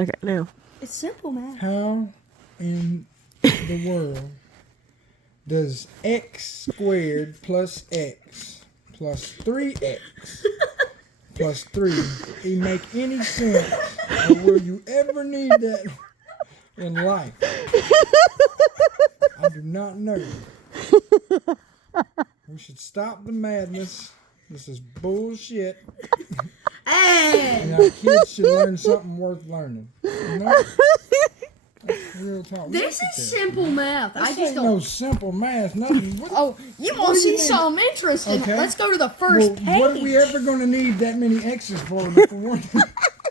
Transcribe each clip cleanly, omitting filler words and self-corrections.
Okay, now. It's simple, man. How in the world does x squared plus x plus 3x plus 3 make any sense? Or will you ever need that in life? I do not know. We should stop the madness. This is bullshit. Hey! And our kids should learn something worth learning. You know? That's real talk. This is simple math. This I ain't just no don't. simple math. Nothing. What, Oh, you What want do to you see mean? something interesting? Okay. Let's go to the first page. what are we ever going to need that many X's for? For one?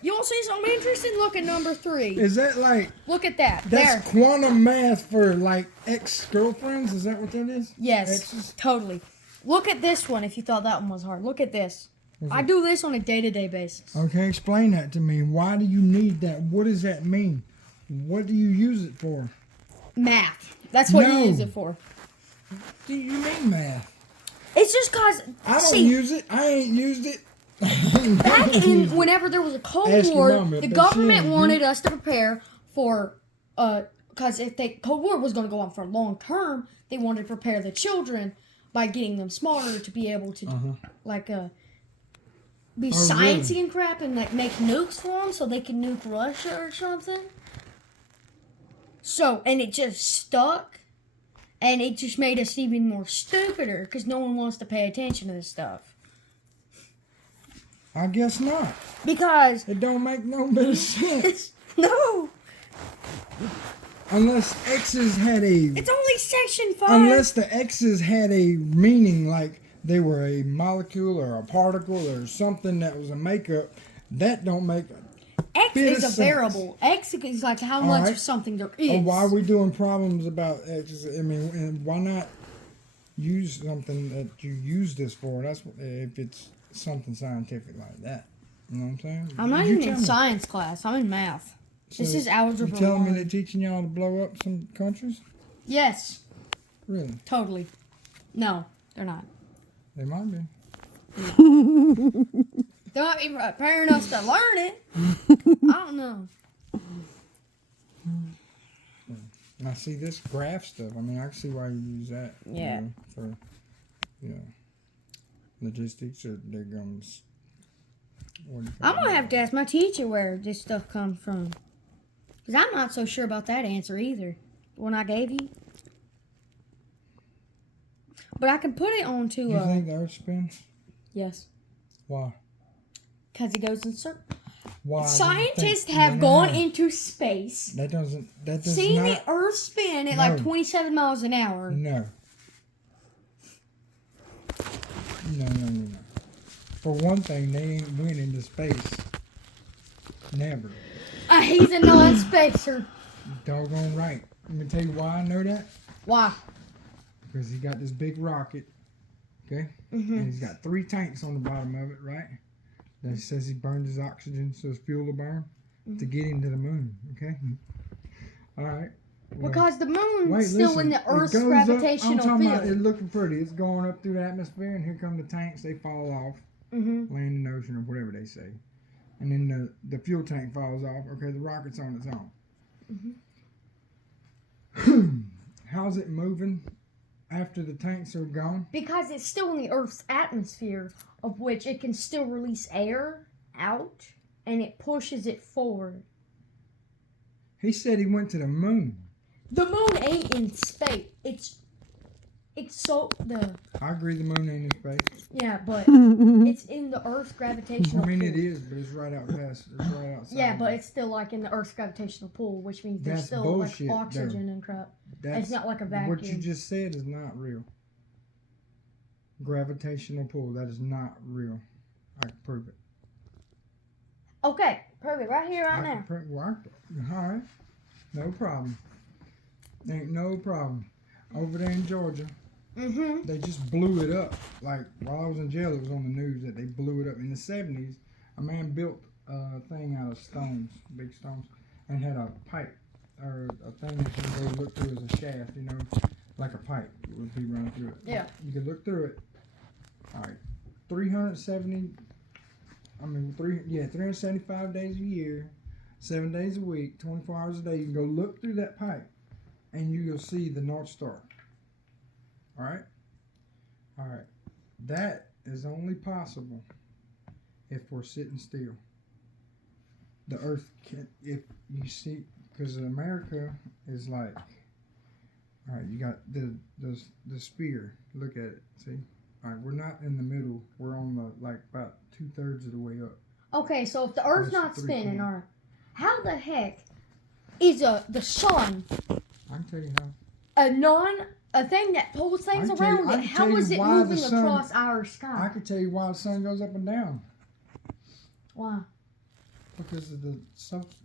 You want to see something interesting? Look at number 3. Is that like, Look at that. that's There. quantum math for like ex-girlfriends? Is that what that is? Yes, X's? totally. Look at this one if you thought that one was hard. Look at this. I do this on a day-to-day basis. Okay, explain that to me. Why do you need that? What does that mean? What do you use it for? Math. That's what No. you use it for. What do you mean math? It's just because, I don't use it. I ain't used it. back in whenever there was a Cold Ask your War, mama, the but government she- wanted us to prepare for, because if the Cold War was going to go on for a long term, they wanted to prepare the children by getting them smarter to be able to, be sciencey really? and crap and like make nukes for them so they can nuke Russia or something. So, and it just stuck, and it just made us even more stupider because no one wants to pay attention to this stuff. I guess not. Because, It don't make no bit of sense. no, Unless X's had a... it's only section 5. Unless the X's had a meaning, like they were a molecule or a particle or something that was a makeup, that don't make... X bit is of a sense. variable. X is like how All much right. of something there is. Or why are we doing problems about X's? I mean, and why not use something that you use this for? That's if it's something scientific like that. You know what I'm saying? I'm not You even tell in me. science class. I'm in math. This So is algebra You telling me 1. they're teaching y'all to blow up some countries? Yes, Really? totally. No, they're not. They might be. They might be preparing us to learn it. I don't know. Now see this graph stuff. I mean, I can see why you use that. Yeah. For logistics or they're going. I'm gonna have to ask my teacher where this stuff comes from, because I'm not so sure about that answer either. The one I gave you. But I can put it onto. You think the Earth spins? Yes, Why? because it goes in circles. Why? do you Scientists think- have No, gone no. into space, That doesn't. That does seen not. the Earth spin at like No. 27 miles an hour. No. No. For one thing, they ain't went into space. Never. He's a non-spacer. Doggone right. Let me tell you why I know that. Why? Because he got this big rocket, okay? And he's got 3 tanks on the bottom of it, right? That says he burned his oxygen so his fuel will burn to get him to the moon, okay? All right. Well, Because the moon's wait, still listen, in the it Earth's goes up- gravitational I'm talking about field. it looking pretty. It's going up through the atmosphere, and here come the tanks. They fall off, land in the ocean, or whatever they say. And then the fuel tank falls off. Okay, the rocket's on its own. How's it moving after the tanks are gone? Because it's still in the Earth's atmosphere, of which it can still release air out, and it pushes it forward. He said he went to the moon. The moon ain't in space. It's so I agree the moon ain't in space. yeah, but it's in the Earth's gravitational I mean, pull. it is, but it's right out past. It's right outside. Yeah, but it's still like in the Earth's gravitational pull, which means there's That's still bullshit, like oxygen and crap. It's not like a vacuum. What you just said is not real. Gravitational pull, that is not real. I can prove it. Okay, prove it right here, right I now. can prove all right. No problem. Ain't no problem. Over there in Georgia, they just blew it up. Like, while I was in jail, it was on the news that they blew it up. In the 70s, a man built a thing out of stones, big stones, and had a pipe, or a thing that you could go look through as a shaft, you know, like a pipe would be running through it. Yeah. You could look through it. All right. 375 days a year, 7 days a week, 24 hours a day. You can go look through that pipe, and you'll see the North Star. All right? All right. That is only possible if we're sitting still. The Earth can, if you see, because America is like, all right, you got the sphere. Look at it. See? All right, we're not in the middle. We're on the, like, about 2/3 of the way up. Okay, so if the Earth's not spinning, quarters. alright, how the heck is the sun I can tell you how. a thing that pulls things I can tell you- around I it? can How tell is you it why the moving sun- across our I sky? can tell you why the sun goes up and down. Why? Because of the solstice.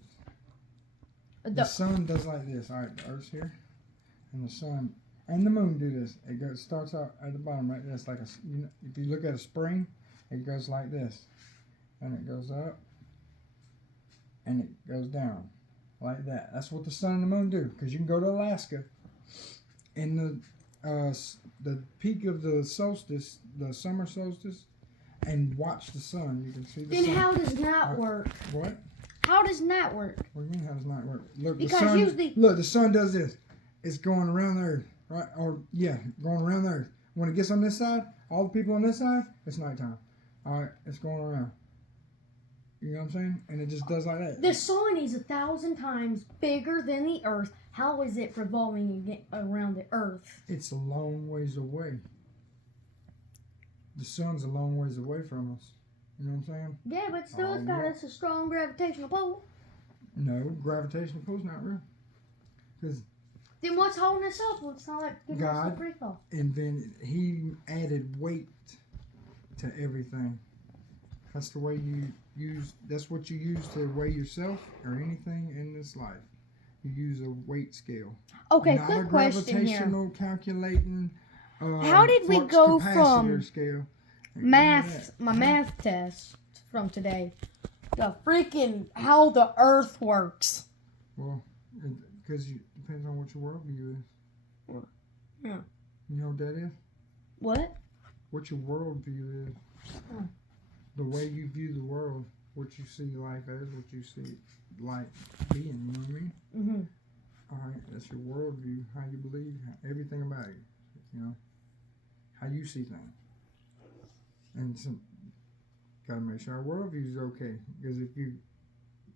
The The, sun does like this. All right, the Earth's here, and the sun and the moon do this. It starts out at the bottom, right? That's like if you look at a spring, it goes like this, and it goes up, and it goes down, like that. That's what the sun and the moon do. Because you can go to Alaska, in the peak of the solstice, the summer solstice, and watch the sun. You can see the then sun. how does that work? What? How does that work? What do you mean how does not work? Look, Because the sun, usually- look, the sun does this. It's going around the Earth, right? Or yeah, going around the Earth. When it gets on this side, all the people on this side, it's nighttime. All right, it's going around. You know what I'm saying? And it just does like that. The sun is 1,000 times bigger than the Earth. How is it revolving around the Earth? It's a long ways away. The sun's a long ways away from us. You know what I'm saying? Yeah, but still, Oh, it's got yeah. us a strong gravitational pull. No, gravitational pull's not real. Because Then what's holding us up? It's not like giving us God. a free fall. he added weight to everything. That's the way you use. That's what you use to weigh yourself or anything in this life. You use a weight scale. Okay, Not quick a question here. gravitational calculating. How did we flux go capacitor from scale. My math test from today, the freaking how the Earth works. Well, because it depends on what your worldview is. Yeah. You know what that is? What? What your worldview is. Oh. The way you view the world, what you see life as, what you see life being. You know what I mean? Mm-hmm. All right, that's your worldview, how you believe, everything about you. You know, how you see things. And got to make sure our worldview is okay. Because if you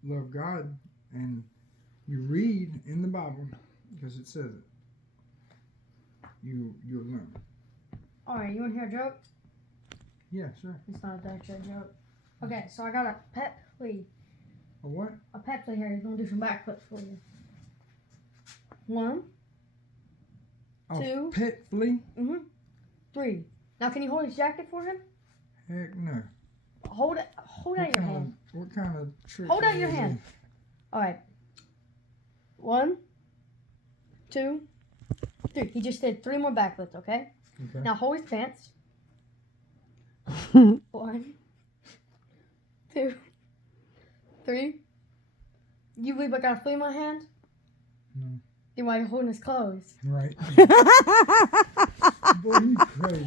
love God and you read in the Bible, because it says it, you'll learn. All right, you want to hear a joke? Yeah, sure. It's not actually a joke. Okay, so I got a pet flea. A what? A pet flea here. He's gonna do some backflips for you. 1, Oh, 2. pet flea? 3. Now, can you hold his jacket for him? Heck no. Hold out your hand. What kind of trick? Hold out is your it? hand. All right. 1, 2, 3. He just did 3 more backflips. Okay. Okay. Now hold his pants. 1, 2, 3. You believe I got a flea in my hand? No. Then why are you holding his clothes? Right. Boy, you crazy.